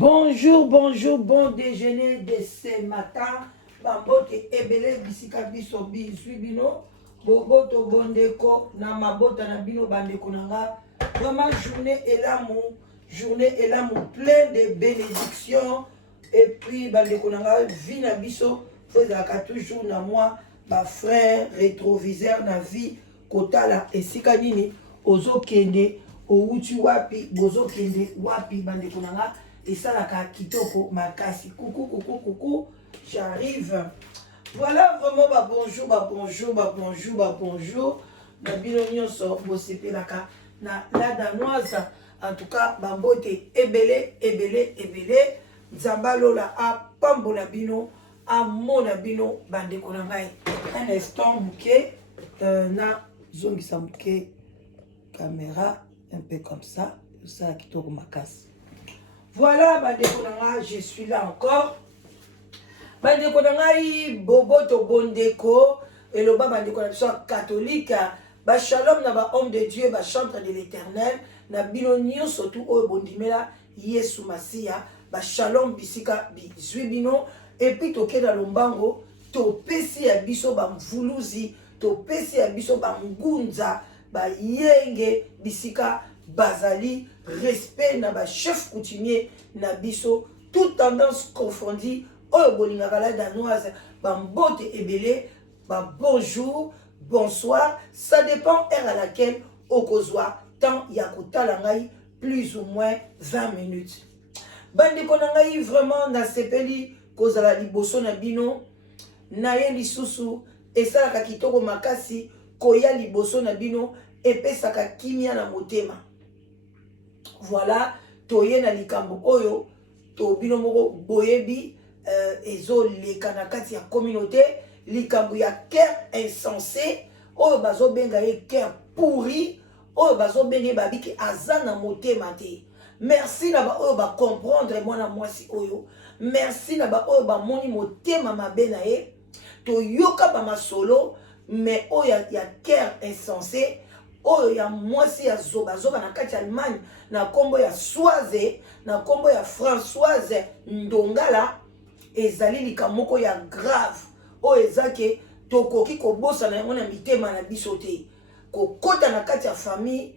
Bonjour, bonjour, bon déjeuner de ce matin. Bambote ebele bisika biso bizwi bino. Boboto bondeko na mabota na bino bandeko nanga. Vraiment journée est l'amour plein de bénédictions. Et puis bandeko nanga vie na biso faisaka toujours na moi ba frère rétroviseur na vie kotala esika nini ozokende outi wapi bozokende wapi bandeko nanga. Et ça la kitoko makasi. Coucou, j'arrive. Voilà vraiment bonjour. Na bino nyonso bosepe na la danoise. En tout cas, bambote ebele. Nzambalola a pambola bino, a mona bino bandeko na ngai. Un instant bouquet na zongisa bouquet caméra un peu comme ça. Ça kitoko makasi. Voilà, bandeko nanga, je suis là encore. Bandeko nanga, boboto bondeko, et le bas bandeko na soit catholique, ba shalom na ba homme de Dieu, ba chantre de l'Éternel, na binonio surtout au bondimela Yesu Masia, ba shalom bisika bizwi bino, et puis toke na lombango, to pesi ya biso ba mvuluzi, to pesi ya biso ba ngunza, ba yenge bisika bazali, respect na ba chef coutumier na biso, toute tendance confondue, oyo bolingaka la danoise, ba mbote ebele, ba bonjour, bonsoir, ça dépend heure à laquelle okozwa temps ya kotala ngai plus ou moins 20 minutes. Bandeko na ngai vraiment na sepeli kozala liboso na bino, na ye lisusu esalaka kitoko makasi koya liboso na bino epesaka kimia na motema. Voilà, toye na likambo oyo, to bino moko boyebi, ezo leka na kati ya communauté, likambo ya cœur insensé, oyo bazo benga ye cœur pourri, oyo bazo benga babiki azana motema te. Merci na ba oyo ba comprendre mwana mwasi oyo, merci na ba oyo ba moni motema mabe na ye, to yoka ba masolo, mais oyo ya cœur insensé, oyo ya mwasi ya zoba na kati ya Allemagne na kombo ya Swaze na kombo ya Françoise Ndongala ezali likamoko ya grave oyo ezake tokoki kobosa na yango na mitema na biso te kokota na kati ya famille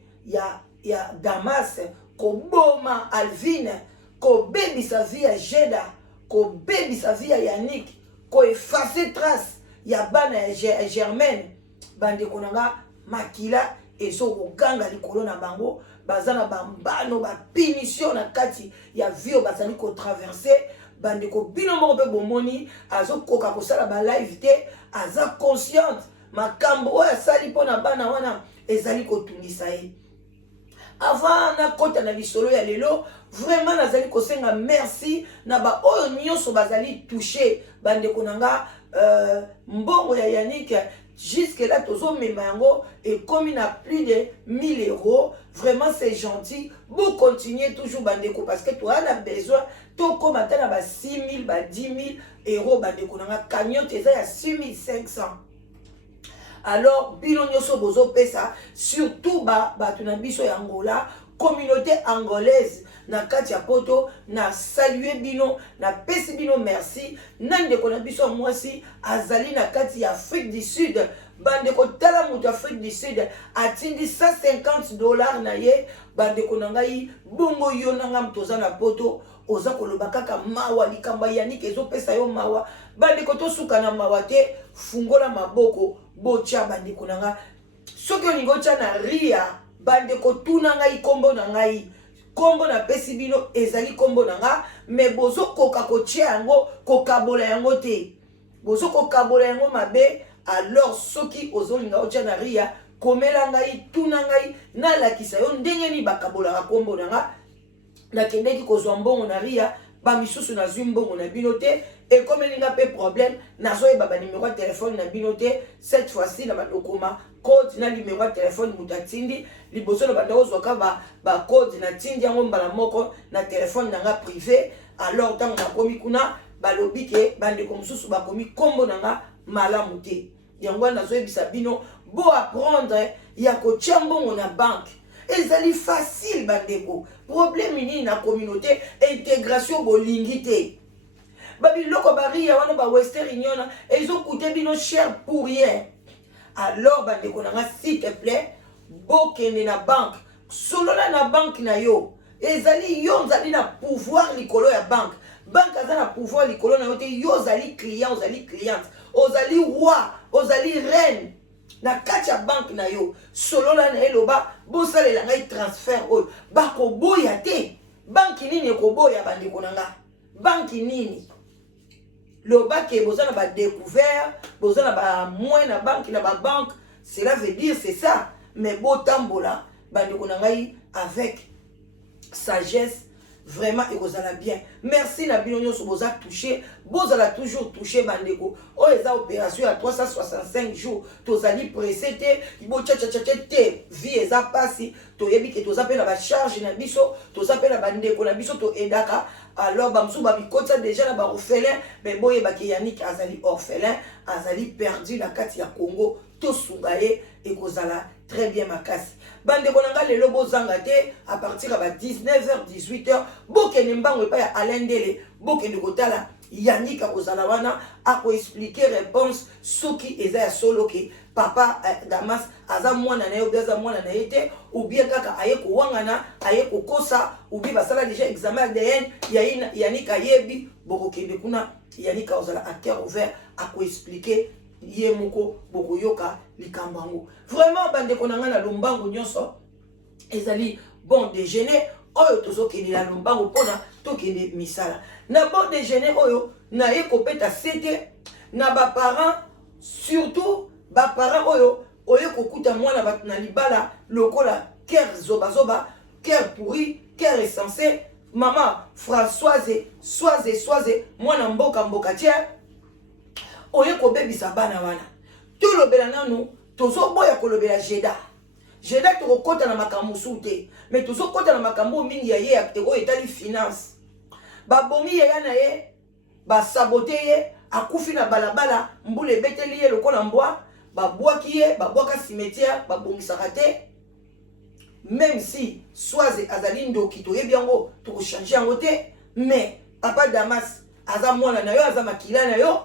ya Damas koboma Alvine kobebisa vie ya Jeda kobebisa vie ya Yannick koeffacer trace ya bana ya Germaine bandeko nanga makila ezo koganga likolo na bango bazana bambano ba punition na kati ya vie bazali ko traverser bandeko bino moko pe bomoni azo koka kosala ba live te aza consciente makambo oyo asali pona bana wana ezali kotungisa ye. Avant na kota na lisolo ya lelo vraiment nazali kosenga merci na ba oyo nyonso bazali touché bandeko nanga mbongo ya Yannick jusque là tozo memango et comme il a plus de 1000 euros vraiment c'est gentil vous continuez toujours bandeko parce que toi on a besoin to comme atana ba 6000 ba 10000 euros bandeko nanga cagnotte eza ya 6500. Alors bino nyoso bozo pesa surtout ba tunabiso ya Angola communauté angolaise na kati ya poto na saluer bino na pesi bino merci nande ko na biso mwasi azali na kati ya Afrique du Sud bande ko tala mutu Afrique du Sud atindi $150 na ye bande ko ngai bongo yo nanga mtoza na poto oza koloba kaka mawa likamba Yannick ezo pesa yo mawa bande ko to suka na mawa te fungola maboko bocha bande ko nanga soki olingo cha na ria bande ko tuna ngai kombo na ngai kombo na pesi bino ezali kombo nanga me bozo koka kotia yango kokabola yango te bozo kokabola yango mabe alors soki ozolinga otia na ria komela ngai tuna ngai na lakisa yo ndenge ni bakabola kombo nanga na kendeki kozwa mbongo na ria ba misusu na zumbongo na binote et comme il n'y a pas de problème nazo e baba numéro de téléphone na binote cette fois-ci na madokoma code na numéro de téléphone mutatindi liboso na bando zoka ba code na tindi yango mbala moko na téléphone nanga privé alors tant na komi kuna balobi ke bande ko mususu ba komi kombo nanga malamu te yango nazo e bisa bino bo apprendre ya ko chambongo na banque ezali facile bandeko. Problème nini na communauté, intégration bolingité. Babiloko baria wana ba Western Union ezocoûter bino cher pour rien. Alors bandeko nanga s'il te plaît, bokende na banque. Solo na banque na yo. Ezali yo nzali na pouvoir likolo ya banque. Banque aza na pouvoir likolo na yo te yo zali client, ozali cliente. Ozali roi, ozali reine. Na kati ya banque na yo. Solo na eloba bosalela ngai transfert oyo. Bako boya te. Banque nini ekoboya bandeko nanga? Banque nini? Loba ke bozana ba découvert, bozana ba moins na banque na ba banque, cela veut dire c'est ça. Mais botambola bandeko nanga avec sagesse, vraiment ekozala bien. Merci na bino nyonso boza touché, bozala toujours touché bandeko. O eza opération à 365 jours, tozali pressé te, bo tcha te, vie eza pasi, to yebi ke toza pe na ba charge na biso, toza pe na bandeko na biso to edaka. Alors bamsou babikota déjà na ba orphelin, mais boye ba ke Yannick azali orphelin, azali perdu na kati ya Congo, to sungaye ekozala très bien makasi. Bande bonanga lelo bozanga te à partir de 19h 18h bokene mbango pa ya Alendele bokene kotala Yannick akozala wana ako expliquer réponse soki eza ya solo ke papa Damas aza mwana na yo beza mwana na yete ou bien kaka aye ko wangana aye ko kosa ou bien basala déjà examen ADN ya Yannick ayebi bokokende kuna Yannick akozala à cœur ouvert ako expliquer yemoko bokoyoka likambango. Vraiment bandeko nanga na lombango nyonso ezali bon déjeuner oyo tozokende na lombango pona tokende misala. Na bon déjeuner oyo na ye kopeta sete na ba parents surtout ba parents oyo oye kokuta mwana bat na libala lokola cœur zoba cœur pourri cœur insensé maman Françoise soise mwana mboka tia oye kobebisa bana wana tolobela nanu tozoboya kolobela Jeda tokokota na makambo sute mais tozokota na makambo mingi ya ye oyo etali finance babomi ye na ye basabote ye akufi na balabala mbula ebeteli ye lokola mbwa babwaki ye babwaka cimetière babongisaka te même si Soise azali ndoki toyebi yango tokochange yango te mais papa Damas aza mwana na yo aza makila na yo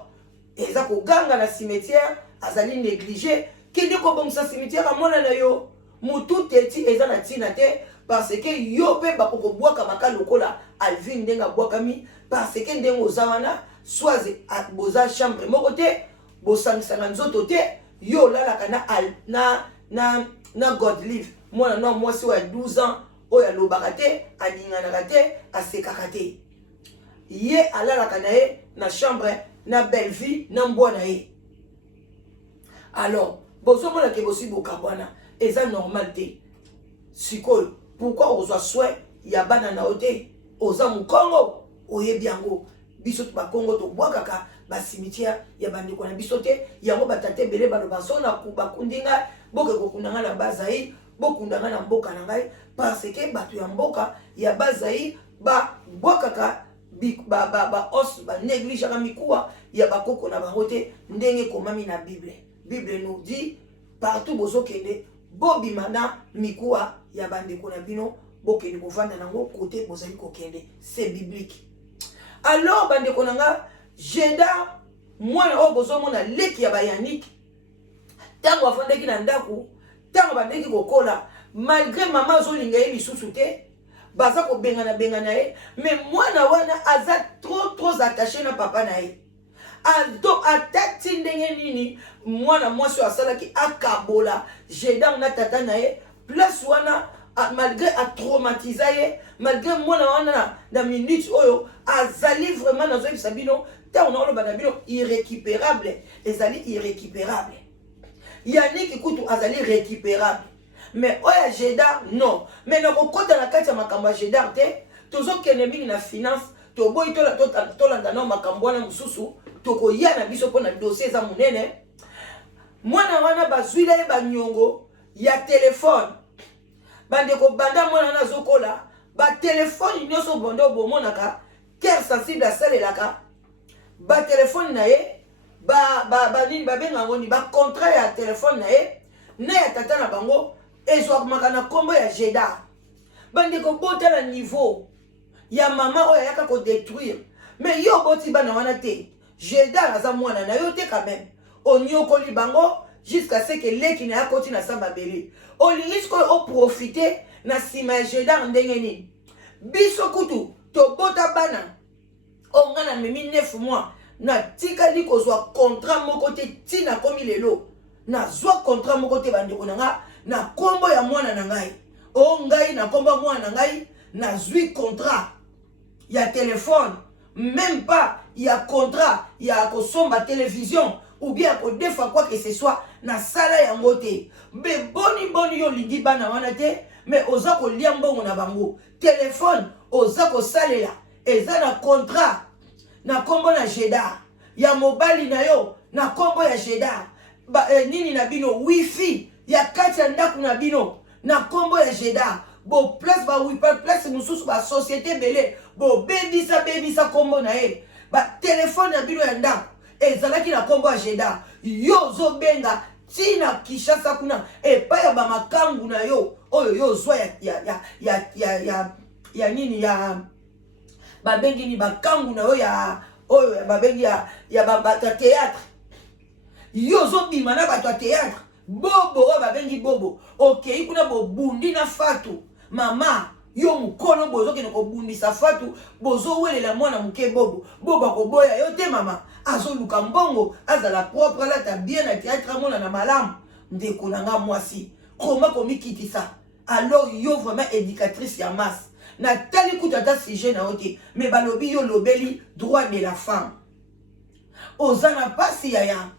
eza koganga na cimetière azali négligé kende kobongisa cimetière amona na yo mutu teti eza na tina te parce que yo pe bakoko bwaka maka lokola Alvin ndenga bwakami parce que ndengo ozawana Soise boza chambre moko te bosangisanga nzoto te yo lalaka na God live mwana no mwasi wa 12 ans oyo alobaka te aninganaka te asekaka te ye alalaka na ye na chambre na belle vie na mbwana ye. Alors bozomona ke bosi bokabwana eza normal te sikoyo pourquoi ozwa soin ya bana na ote oza mukongo oyebi yango biso to bakongo to bwakaka ba cimetière ya bandeko na biso te yango batate bele baloba sona bakundinga boke kokundanga na bazai bokundanga na mboka na ngai parce que bato ya mboka ya bazai ba bwakaka os ba néglige ka mikuwa ya bakoko na bango te ndenge komami na Bible nous dit partout bozokende bobimana mikuwa ya bandeko na bino bokende kovanda nango côté bozali kokende c'est biblique. Alors bandeko nanga Jeda mwana o bozomona leki ya Yannick tango afandaki na ndaku tango bandeki kokola malgré maman zolinga ye lisusu te baza ko bengana ye mais mwana wana aza trop attaché na papa na ye ado atati ndenge nini mwana mwasi asalaki akabola Jeda na tata na ye place wana malgré a traumatisé ye malgré mwana wana na minute oyo azali vraiment na zoyi sabino ta on oloba na bino irrécupérable ezali irrécupérable Yannick kutu azali récupérable mais oya Jeda non mais na kokota na kati ya makambo ya Jeda te tozokende mingi na finance toboyi tolanda na makambo wana mususu tokoya na biso pona dossier za munene mwana wana bazwila ye banyongo ya telefone bandeko banda mwana wana zokola ba telefone nyonso bondo bomonaka cœur sensible asalelaka ba telefone na ye ba nini babenga ngoni ba contrat ya telefone na ye na ya tata na bango et soit makana combo ya Jeddah bande ko bota la niveau ya maman oya yaka ko détruire mais yo boti bana wana te Jeddah aza mwana na yo te quand même onyokoli bango jusqu'à ce que leki na yakoti na samba belé olingi ko o profiter na sima ya Jeddah ndenge nini biso kutu to bota bana ongana memi 9 mois na tikali kozwa contrat moko te tina komi lelo na zwa contrat moko te bandeko na nga na kombo ya mwana na ngai o ngai na kombo mwana na ngai na zwi contrat ya téléphone même pas ya contrat ya kosomba télévision ou bien ko defa quoi que ce soit na sala ya ngote be boni yo ligi bana wana te mais oza ko lia mbongo na bango téléphone oza ko salela eza na contrat na kombo na Jeddah ya mobali na yo na kombo ya Jeddah nini na bino wifi ya kati ya ndaku na bino na kombo ya Jeddah bo place ba wifi place mususu ba société belé bo bebisa kombo na ye ba téléphone na bino ya ndaku ezalaki na kombo ya Jeddah yo zo benga tina Kinshasa kuna epa ya ba makangu na yo oyo yo zwa ya nini ya babengi ni bakangu na yo ya oyo babengi ya bato théâtre yo zo bima na bato théâtre bobo oyo babengi bobo okei kuna bobundi na fatu mama yo mukono bozo kene ko bundisa fatu bozo welela mwana muke bobo akoboya yo te mama azo luka mbongo azala propre la ta bien na théâtre mona na malamu ndeko nanga mwasi koma komikitisa alors yo vraiment éducatrice ya masse na tali kutata sujet na ote mais balobi yo lobeli droit de la femme ozana pasi ya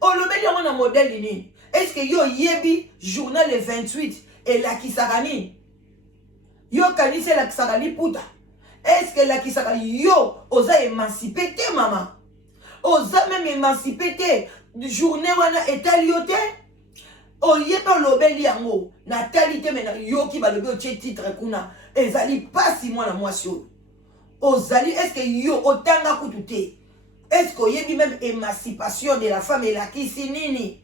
olobeli yango na modèle nini est-ce que yo yebi journal le 28 elakisaka nini yo kanisi elakisaka liputa est-ce que elakisaka yo oza émancipé te mama oza même émancipé te journée wana etali yo te oyebi olobeli yango na tali te me na yoki balobi otie titre kuna ezali pasi mwana mwasi oyo ozali est-ce que yo otanga kutu te est-ce que oyebi même émancipation de la femme elakisi nini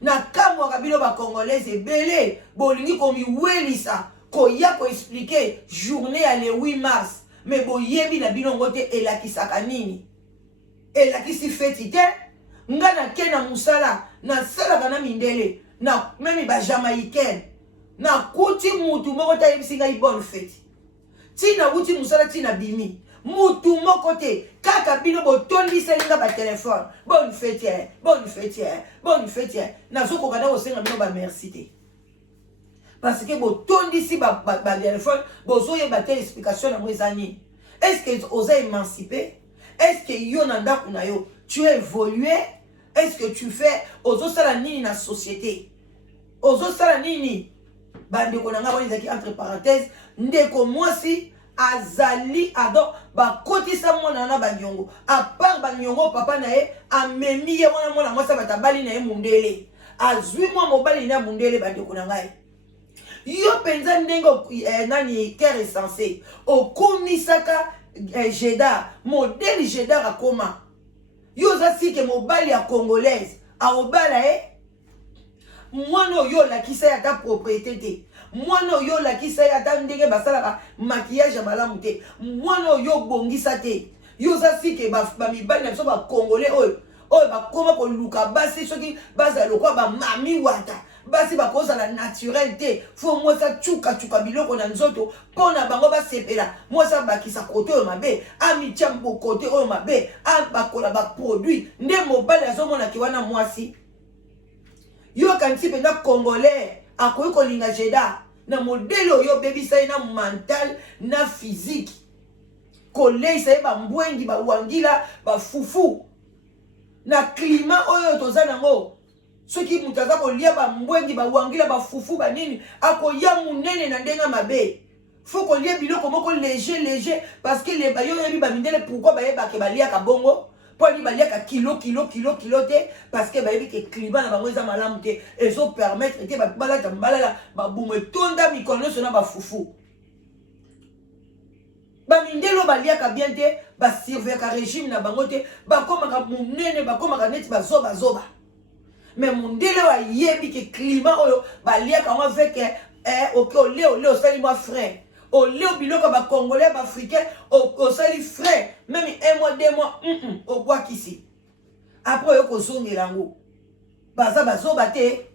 na kamwaka bino bacongolaise ebele bolingi komiwelisa koya koexplike journée ya le 8 mars mais boyebi na bino ngo te elakisaka nini elakisi feti te nga na ke na musala nasalaka na mindele na memi bajamaïcaine na kuti mutu moko ta yebisi ngai bonne fête tina wuti musala tina bimi mutu moko te kaka bino botondiseli nga batelefone bonne fête nazokoka na kosenga bino bamerci te parce que botondisi batelefone bozoyeba te explication yango eza nini est-ce que oza émancipé est-ce que yo na ndako na yo tu as évolué est-ce que tu fais ozosala nini na société ozosala nini bandeko na nga wana ezalaki entre parenthèses ndeko mwasi azali ado bakotisa mwana na banyongo à part banyongo papa na ye amemi ye wana mwana mwasi batabali na ye mundele azwi mwa mobali na mundele bandeko na ngai yo penza ndenge nani cœur essentiel okumisaka Jeddah modèle Jeddah akoma yo za sike mobali ya congolaise aobala mwana oyo lakisa ya ta propriété te mwana oyo lakisa ya ta ndenge basalaka maquillage malamu te mwana oyo bongisa te yo za sike bamibali na biso bacongolais oyo bakoma koluka basi soki bazala lokwa bamami wata basi bakozala naturel te fo mwasa chuka biloko na nzoto mpona bango basepela mwasa bakisa kote oyo mabe amitia kote oyo mabe bakola baproduit nde mobali azomonaki wana mwasi yo kanisi mpenza congolais akoki kolinga Jeddah na modele oyo obebisa ye na mental na physique koleisa ye bambwengi bawangila bafufu na climat oyo toza nango soki mutu aza kolia bambwengi bawangila bafufu banini akoya munene na ndenge mabe faut kolia biloko moko léger parce que les bayo yebi bamindele pourquoi bayebake baliaka bongo po li baliaka kilo te parce que bayebi ke climat na bango eza malamu te ezo permettre te balata mbalala babume tonda mikolo nyonso na bafufu bamindelo baliaka bien te basurveillaka régime na bango te bakomaka munene bakomaka neti bazoba mais mondele wa yebi ke climat oyo balia quand avec OK olé osali moi frère olé biloko ba congolais ba africain osali frère même un mois 2 mois au bois qu'ici après yo kozongela ngo baza bazoba te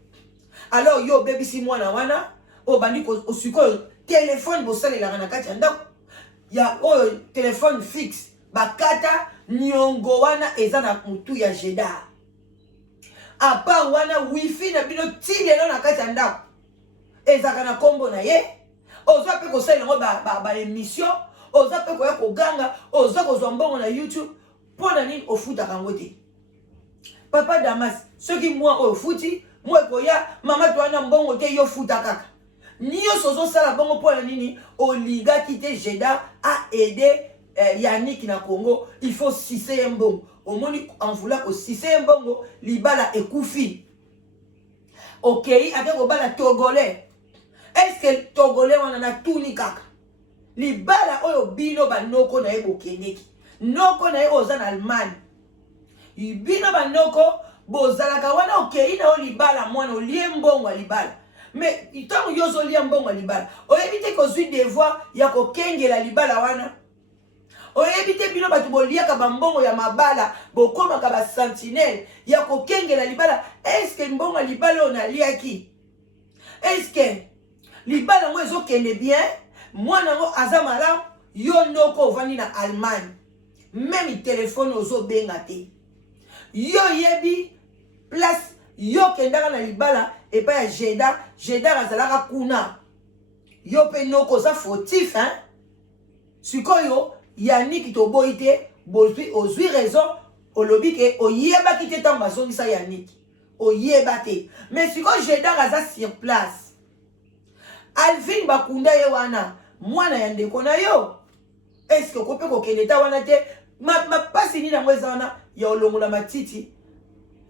alors yo baby si mwana wana o bandi ko siko téléphone bosalela na kati ya ndako ya oyo téléphone fixe bakata nyongo wana eza na mutu ya Jeddah apa wana wifi na bino tilelo na kati ya ndako ezaka na kombo na ye oza pe kosalela ngo ba émission oza pe koya koganga oza kozwa mbongo na YouTube pona nini ofutaka ngo te papa Damas soki moi oyo futi moi koya mama to wana mbongo te yo futa kaka niyo sozo sala bongo pona nini oliga kite Jeddah a aider Yannick na Congo il faut sisser mbongo omoni en voulant ko sisser mbongo libala ekufi okay avec obala togolais est-ce que togolais wana na tuni kaka libala oyo bino banoko na ye bokendeki noko na ye oza na Allemagne bino banoko bozalaka wana okei na o libala mwana olie mbongo ya libala mais itango yozo lia mbongo ya libala oyebi te kozwi devoir ya kokengela libala wana oyebi te bino bato boliaka bambongo ya mabala bokomaka ba sentinelle ya kokengela libala est-ce que mbongo ya libala oyo naliaki est-ce que libala ngo ezokende bien mwana ngo aza malamu yo noko ovandi na Allemagne même téléphone ozobenga te yo yebi place yo kendaka na libala epa ya Jeddah azalaka kuna yo pe noko za fautif hein sikoyo Yannick toboyi te ozwi raison olobi ke oyebaki te ntango bazongisa Yannick oyeba te mais sikoyo Jeddah aza sur place Alvin bakunda ye wana mwana ya ndeko na yo est-ce que okope kokende ta wana te mapasi nini yango eza wana ya olongola matiti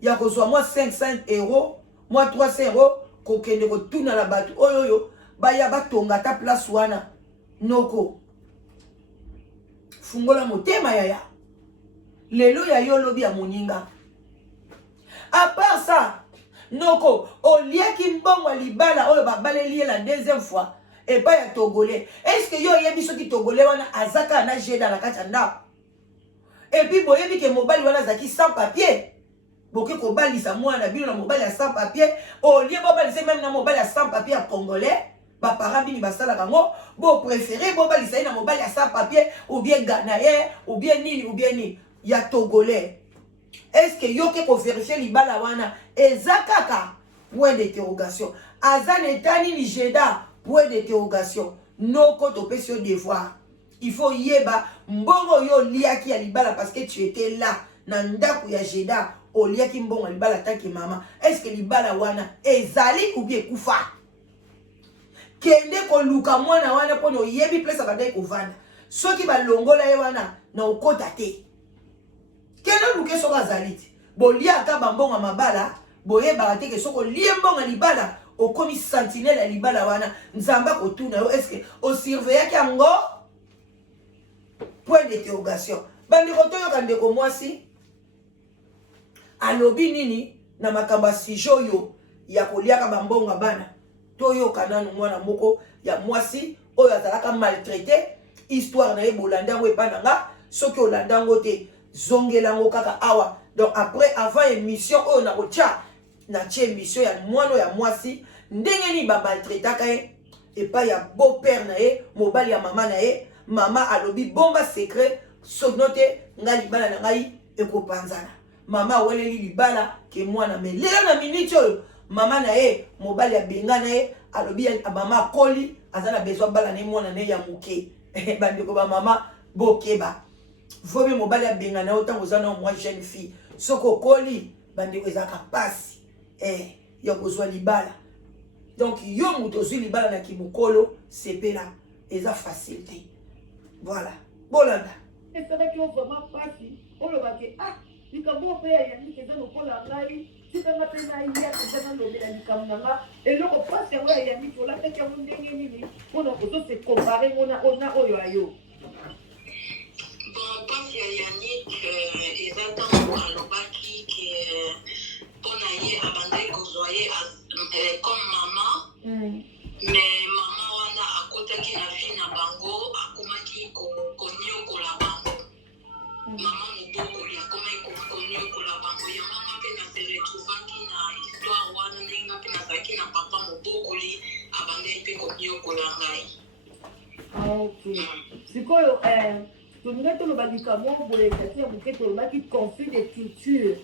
ya kozwa mwa 500 euros mwa 300 euros kokende kotuna na bato oyo baya batonga ta place wana noko fungola motema yaya lelo ya yo lobi ya moninga à part ça noko oliaki mbongo ya libala oyo babaleli la deuxième fois et pas ya togolais est-ce que yo yebi soki togolais wana azaka na Jeddah na kati ya ndako et puis boyebi ke mobali wana zaki sans papier boke kobalisa mwana bino na mobali ya sans papier olie bobalisa même na mobali ya sans papier ya congolais baparents bini basalaka ngo bo préféré bobalisa ye na mobali ya sans papier ou bien ghanéen ou bien nini ya togolais est-ce que yo ke ko vérifier libala wana ezakaka point d'interrogation azan etani ni Jeddah point d'interrogation noko topesi yo devoir il faut yeba mbongo yo liaki ya libala parce que tu étais là na ndako ya Jeddah oliaki mbongo ya libala tanki mama est-ce que libala wana ezali ou bien kufa kende ko luka mwana wana pona oyebi place abandai kovanda soki balongola ye wana na okota te kende luke soko azali te boliaka bambongo ya mabala boyebaka te ke soko lie mbongo ya libala okomi sentinelle ya libala wana nzamba kotuna yo est-ce que osurveillaki yango point d'interrogation bandeko toyoka ndeko mwasi alobi nini na makambo ya sujet oyo ya koliaka bambongo ya bana toyoka nanu mwana moko ya mwasi oyo azalaka maltraité histoire na ye bolanda yango epa na nga soki olanda yango te zongela yango kaka awa donc après avant émission oyo na kotia na tie émission ya mwana ya mwasi ndenge nini bamaltraitaka ye epa ya beau-père na ye mobali ya mama na ye mama alobi bomba secret sogno te nga libala na ngai ekopanzana mama aweleli libala ke mwana me lelo na minute oyo mama na ye mobali ya benga na ye alobi mama akoli aza na besoin bala na ye mwana na ye ya moke bandeko ba mama bokeba vomi mobali ya benga na ye otango oza na mwa jeune fille soki okoli bandeko ezalaka pasi ya kozwa libala donc yo moto ozwi libala na kimokolo sepela eza facile te voilà bolanda esalaki yo vraiment pasi olobaki likambo mpe ya Yannick eza lokola ngai tikanga mpe naya eza nalobela likambo na nga eloko pasi yango ya Yannick olataki yango ndenge nini mpona kozose kompare ngona oyo ayo bon pasi ya Yannick eza ntango alobaki ke mpona ye sikoyo tolingai toloba likambo boye kati ya moke tolobaki conflit de culture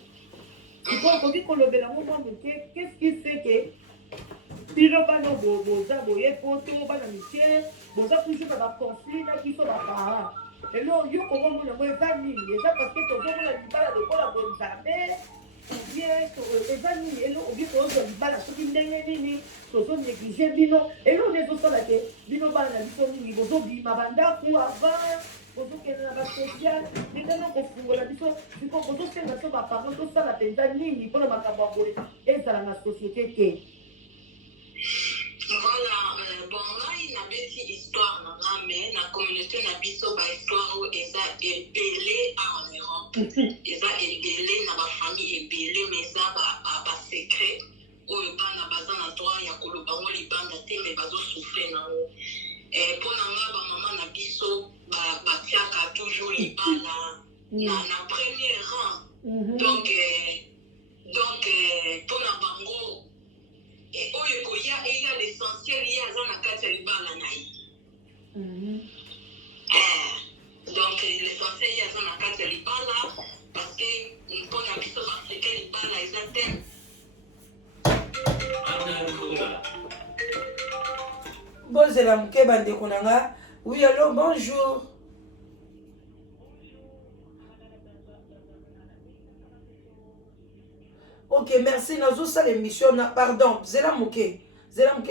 sikoyo okoki kolobela ngo mwa moke qu'est-ce qui fait que bino bana boza boye poto bana mike boza toujours na baconflit na biso baparent elo yo komomona ngo eza nini eza parceke tozomona libala lokola bonzambe obien eza nini elo obien tozwa libala soki ndenge nini tozonéglige bino elo nezosala ke bino bana na biso mingi bozobima bandako avant bozokende na basocial ndengana kofungola biso siko bozosenga so baparent tosala mpenza nini mpona makambo ya boye ezala na société te. Voilà, bon, là, il y a une petite histoire, mais la communauté n'a pas de histoire où ils ont ébélé en Europe. Ils ont ébélé dans la famille, ébélé, mais ça va secret. Où le ban a besoin de toi, il y a que le ban les bandes de thé, mais ils ont souffert. Et pour la maman n'a pas tiaka toujours les balles na premier rang. Donc, pour la bango, et oyo il y a l'essentiel il y a dans la carte de libala naï donc l'essentiel il y a dans la carte de libala parce que pour la biso africaine libala exactement bozela moke bandeko na nga. Oui, allô, bonjour. Ok, merci. Nazo ça l'émission na pardon, zela moke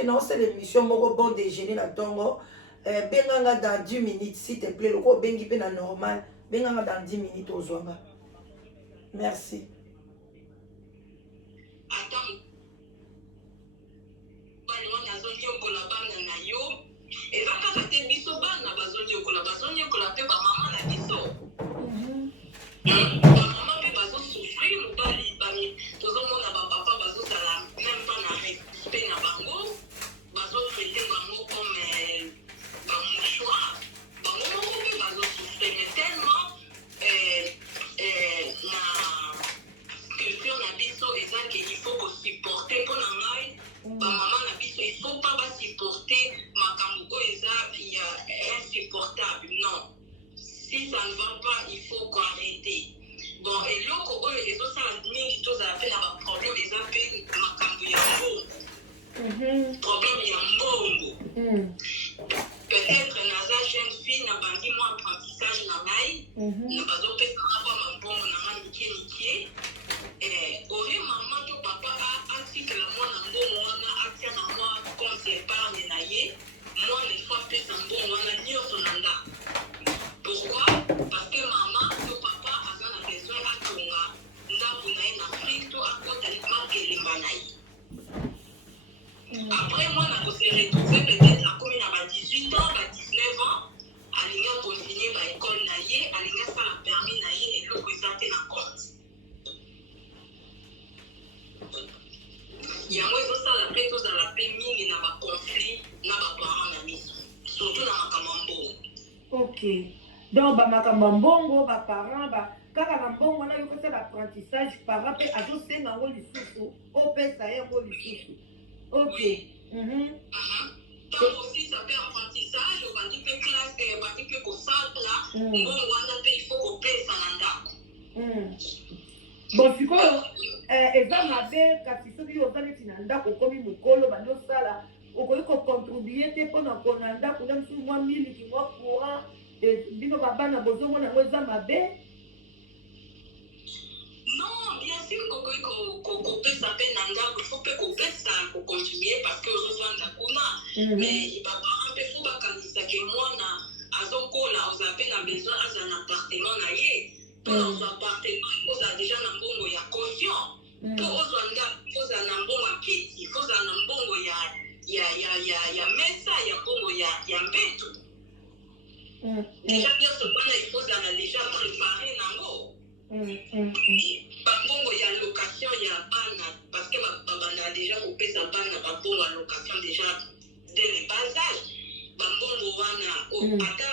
na ça l'émission moko bon déjeuner na tongo. Benganga dans 10 minutes s'il te plaît. Loko bengi pe na normal. Benganga dans 10 minutes aux oies. Merci. Attends. Et là, quand tu es biso, bana bazonyo kola pe ba maman na biso. Ba maman pe bazo souffrir ou ba libami. Tozo mona ba papa bazo sala même pas na respect na bango. Bazo traiter bango comme ba mouchoir. Bango pe bazo souffrir mais tellement na culture na biso eza que il faut supporter pour na ngai. Ba maman na biso il faut pas supporter makambo eza insupportable. Non, si ça ne va pas il faut arrêter. Bon, et loko oyo ezosala mingi tozala pe na baproblème eza pe makambo ya mbongo. Problème ya mbongo. Peut-être naza jeune fille na bandi mo apprentissage na ngai na bazopesa na ba mbongo na nga mike ore mama to papa atikela mwana mbongo wana atia na mwa compte épargne na ye mwana efo apesa mbongo wana nyonso na ndako. Pourquoi? Parce que maman to papa aza na besoin atonga ndako na ye na afrique to akota marke elimba na ye. Après mwana kose retrouve peut-être akomi na ba 18 ans ba 19 ans alingi akontinue ba école na ye alingi asala permis na ye eloko eza te na compte. Yango ezosala mpe tozala mpe mingi na baconflit na baparent na biso surtout na makambo ya mbongo. Ok, donc bamakambo ya mbongo baparent kaka na mbongo wana yo kosala apprentissage parent mpe azosenga yango lisusu opesa ye yango lisusu. Ok. Tant aussi ça peut apprentissage obandi mpe classe obandi mpe kosala mbongo wana mpe il faut kopesa na ndako. Bon sikoyo eza mabe kasi soki oza neti na ndako okomi mokolo bandi osala okoki kocontribue te mpona kona ndako na misusu mwa miliki mwa courant bino babana bozomona yango eza mabe. Non, bien sûr okoki kopesa mpe na ndako il faut mpe kopesa kocontribue parce que ozovanda kuna mais baparent mpe fo bakanisake mwana azokola ozala mpe na besoin azala na appartement na ye. Dans l'appartement, il faut déjà un bon ya caution. Pour ozwa na mbongo ya kiti, il faut na mbongo ya mesa, ya mbongo ya mbetu. Déjà bien ce bana il faut na déjà préparer nango. Mbongo ya location ya bana parce que bana déjà kopesa bana mbongo ya location déjà dès le bas âge. Mbongo wana ata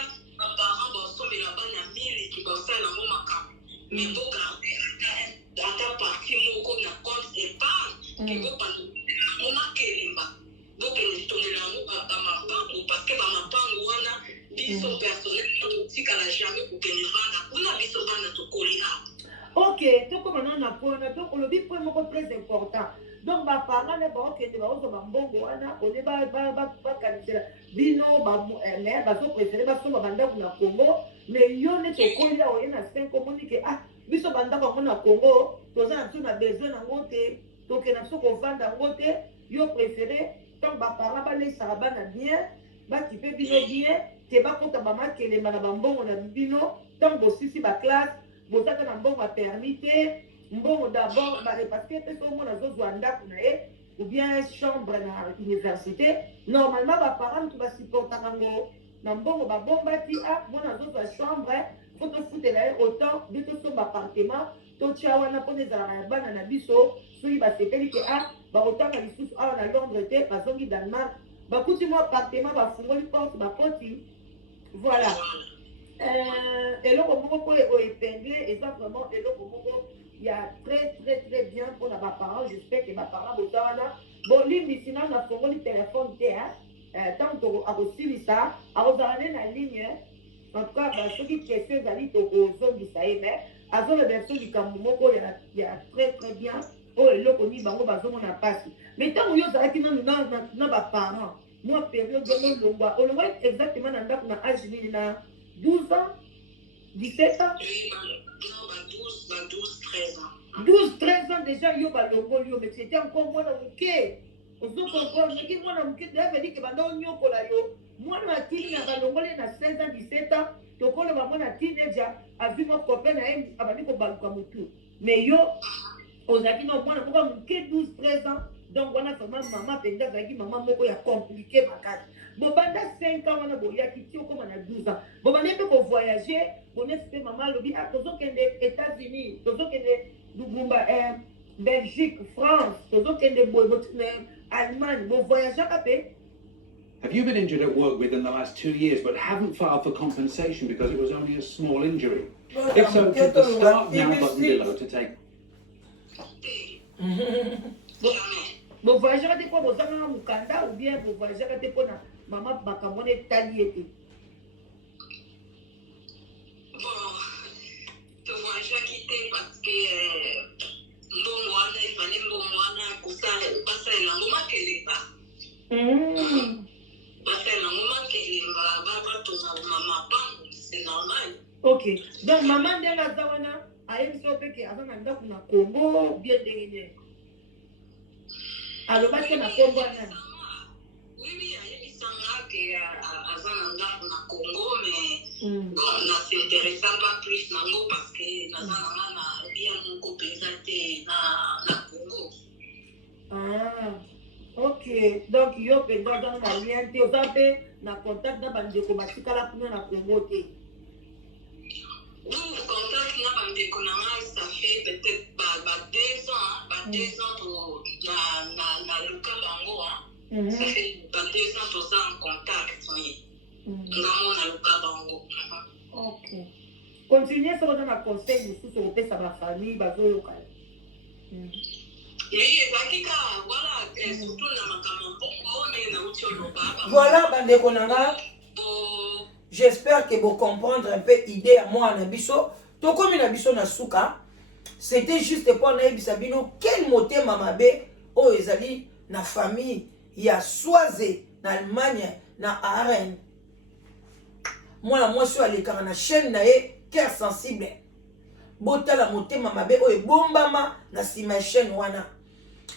parents basombela bana miliki basala ngo makambo mais bo garder ata partie moko na compte épargne que bo pandokela ngo makelimba bo kende tongela ngo bamapango parce que bamapango wana biso personnellement totikala jamais kokende vanda kuna biso vanda tokolina. Ok, tokoma na pona tokolobi point moko très important. Donc baparents ne baokende baozwa bambongo wana ole bakanisela bino mais bazopréféré basomba bandako na Congo, mais yo ne tokoli awa oye na 5 omoni ke biso bandako yango na Congo toza na biso na besoin nango te tokende biso kovanda yango te, yo préféré donc baparents balesaka bana bien bakipe bino bien te bakota bamakelemba na bambongo na bino ntango bosisi baklasse bozaka na mbongo ya permis te mbongo d'abord parce que mpe somona azozwa ndako na ye ou bien chambre na université normalement baparent moto basupportaka ngo na mbongo babombati mwana azozwa chambre fo tofutela ye autant nde tosomba appartement totia wana mpona ezalaka ya bana na biso soki basepeli ke bakotanga lisusu awa na Londres te bazongi Danemark bakuti mwa appartement bafungoli porte bakoti voilà. Eloko moko po oépingle eza vraiment eloko moko ya très très très bien pour les parents. J'espère que les parents vont wana bon ligne sinon na fongoli téléphone te tant que a reçu ça a regarder la ligne en tout cas ceux qui question ezali to kozongisa ye mais azolo version likambo moko ya très très bien oyo eloko ni bango bazomona pasi mais ntango yo ozalaki na baparent moi période olongwa exactement na ndako na age nini na 12 ans 17 ans Oui, non, 12, 13 ans. 12, 13 ans déjà, yo balongoli yo, mais c'était encore moi na muke. Ozo comprendre, mais qui moi na muke, ça veut dire que banda onyoko la yo. Moi na tini na balongoli na 16 ans, 17 ans, tokolo ba moi na teenager, a vu mon copain na yem, abandi ko baluka mutu. Mais yo, ozaki na moi na muka muke 12, 13 ans, donc wana vraiment maman penza zaki maman moko ya compliqué makati. Bobanda 5 ans wana boya kiti okoma na 12 ans. Bobanda pe ko voyager, bonne pe maman lobi tozokende États-Unis, tozokende Lubumba, Belgique, France, tozokende Allemagne, bo voyager kapé. Have you been injured at work within the last 2 years but haven't filed for compensation because it was only a small injury? If so, click the Start Now button below to take. Bo voyager kapé kwa bozanga na mukanda ou bien bo voyager kapé kwa na maman bakamone tali ete. Bon, je voyage quitter parce que mbongo wana ifanye mbongo wana basala ngoma kelemba. Basala ngoma kelemba batonga mama pango, c'est normal. Ok, donc maman ndenga zawana ayebiso peke azana ndako na Congo bien ndenge. Alobaki na Congo wana. Oui, ayebisanga ke azana ndako na Congo mais na s'intéressant pas plus nango parce que nazana na bien moko présenté na Congo. Ok, donc yo penza dans la lien te ozape na contact na bandeko batikala kuna na Congo te. Oui, contact na bandeko na nga ça fait peut-être 2 ans pour na luka bango ça fait 2 ans pour ça en contact oui. Ngango na luka bango. Ok. Continuez sur dans la conseil nous sur pe sa famille bazoyoka. Voilà, surtout na makambo bongo na uti oloba. Voilà bandeko nanga. J'espère que vous comprendre un peu l'idée à moi na biso. To comme na biso na suka, c'était juste pour na ebisa bino quel moté mamabe o ezali na famille ya Soise na Allemagne na Aren. Moi sur les na chaîne na ye cœur sensible. Botala moté mamabe o ebombama na sima chaîne wana.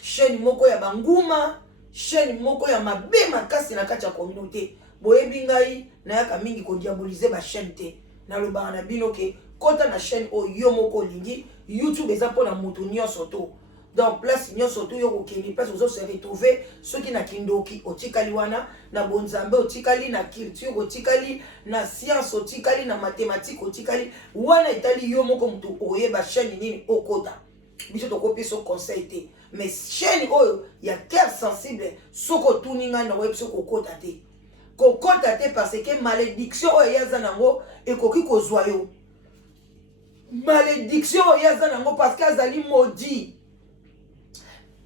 Chaîne moko ya banguma, chaîne moko ya mabe makasi na kati ya communauté. Boyebi ngai nayaka mingi ko diaboliser ba chaîne te na lobaka na bino ke kota na chaîne o yo moko lingi YouTube eza pona moto nyonso to donc place nyonso to yo kokeni place ozo se retrouver ceux qui na kindoki otikali wana na bonzambe otikali na culture otikali na science otikali na mathématique otikali wana etali yo moko moto oyeba chaîne nini okota biso to kopi so conseil te mais chaîne oyo ya cœur sensible soko tuninga na web soko kota te kokota te parce que malédiction oyo yaza nango ekoki kozwa yo malédiction oyo yaza nango parce que azali maudit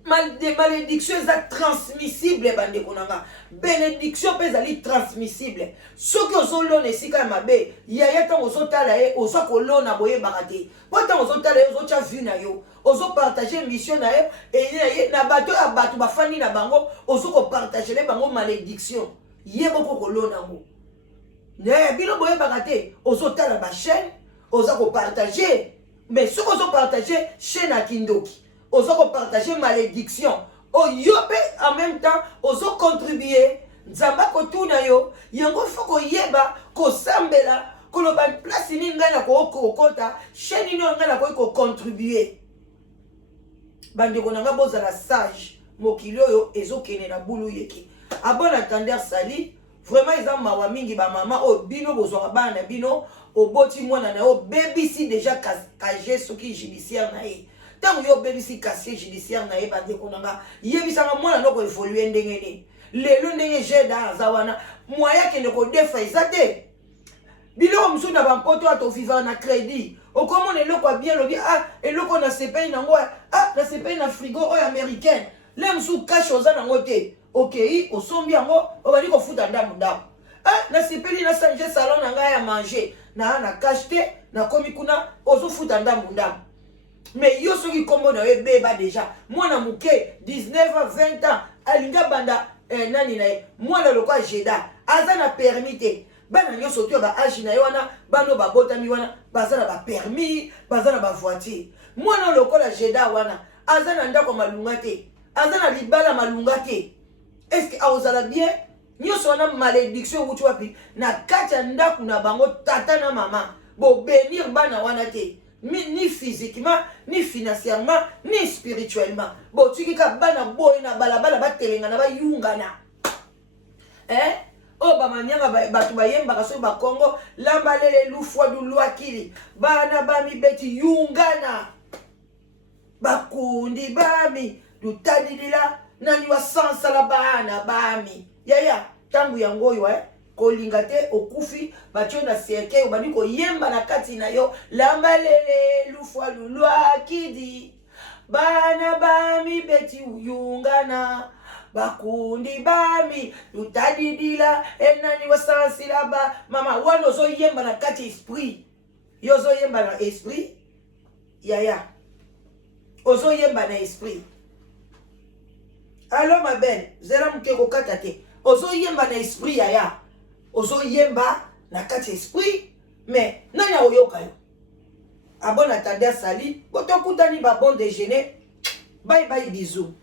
malédiction est transmissible bande konanga bénédiction peut être transmissible ce que ozolona esika ya mabe yaya ntango ozotala ye oza kolona boyebaka te po ntango ozotala ye ozotya vu na yo ozopartage mission na ye na bato ya bato bafandi na bango ozokopartagele bango malédiction ye boko kolona yango bino boyebaka te ozotala bachaîne oza kopartage mais soki ozopartage chaîne ya kindoki ozo partager malédiction oyope en même temps ozo contribuer nzamba kotuna yo yango foko yeba ko sambela koloba place ni ngana ko okota chaîne ni ngana ko contribuer bande konanga bozala sage mokili oyo ezokene na bulu yeki abona attendre sali vraiment ils ont mawa mingi ba mama o bino bozwa bana bino oboti mwana na o baby si déjà cagé soki judiciaire na ye tant yo bebisi casier judiciaire na yeba de konanga yebisanga mwana noko évoluer ndenge ni lelo ndenge jeda azawana moya kende ko defa izate bilo msu na bampoto ato vivre na crédit okomo eloko bien lobi eloko na CPI nango na CPI na frigo oyo américaine le msu cash oza nango te okay osombi yango obali ko futa ndamu na CPI na sanje salon na ngai ya manger na cash te na komi kuna ozo futa ndamu mais yo soki kombo na ye beba déjà mwana muke 19 ans 20 ans alinga banda nani na ye mwana lokwa jeda aza na permis te bana nyonso to ba age na ye wana bano babotami wana baza na ba permis baza na ba voiture mwana lokola jeda wana aza na ndako malunga te aza na libala malunga te est-ce que aozala bien nyonso wana malédiction wuti wapi na kati ya ndako na bango tata na mama bo bénir bana wana te ni physiquement, ni financièrement, ni spirituellement. Bon, tu dis que bana boy na balabala batelenga na ba yungana. Oh ba manyanga batu bayemba kaso ba Congo, lambalele lufwa du luakili. Bana bami beti yungana. Bakundi bami dutadilila nani wa sansa la bana bami. Yaya, tangu yango yo kolinga te okufi batyo na seke obandi ko yemba na kati na yo lambalele lufwa lulwa kidi bana bami beti uyungana bakundi bami lutadidila enani wasansila ba mama wana ozo yemba na kati esprit yo ozo yemba na esprit yaya ozo yemba na esprit alors ma belle zela mke ko kata te ozo yemba na esprit yaya ozo yemba na kati esprit mais nani oyoka yo abona attendre sali boto kutani ba bon déjeuner bye bye bisous.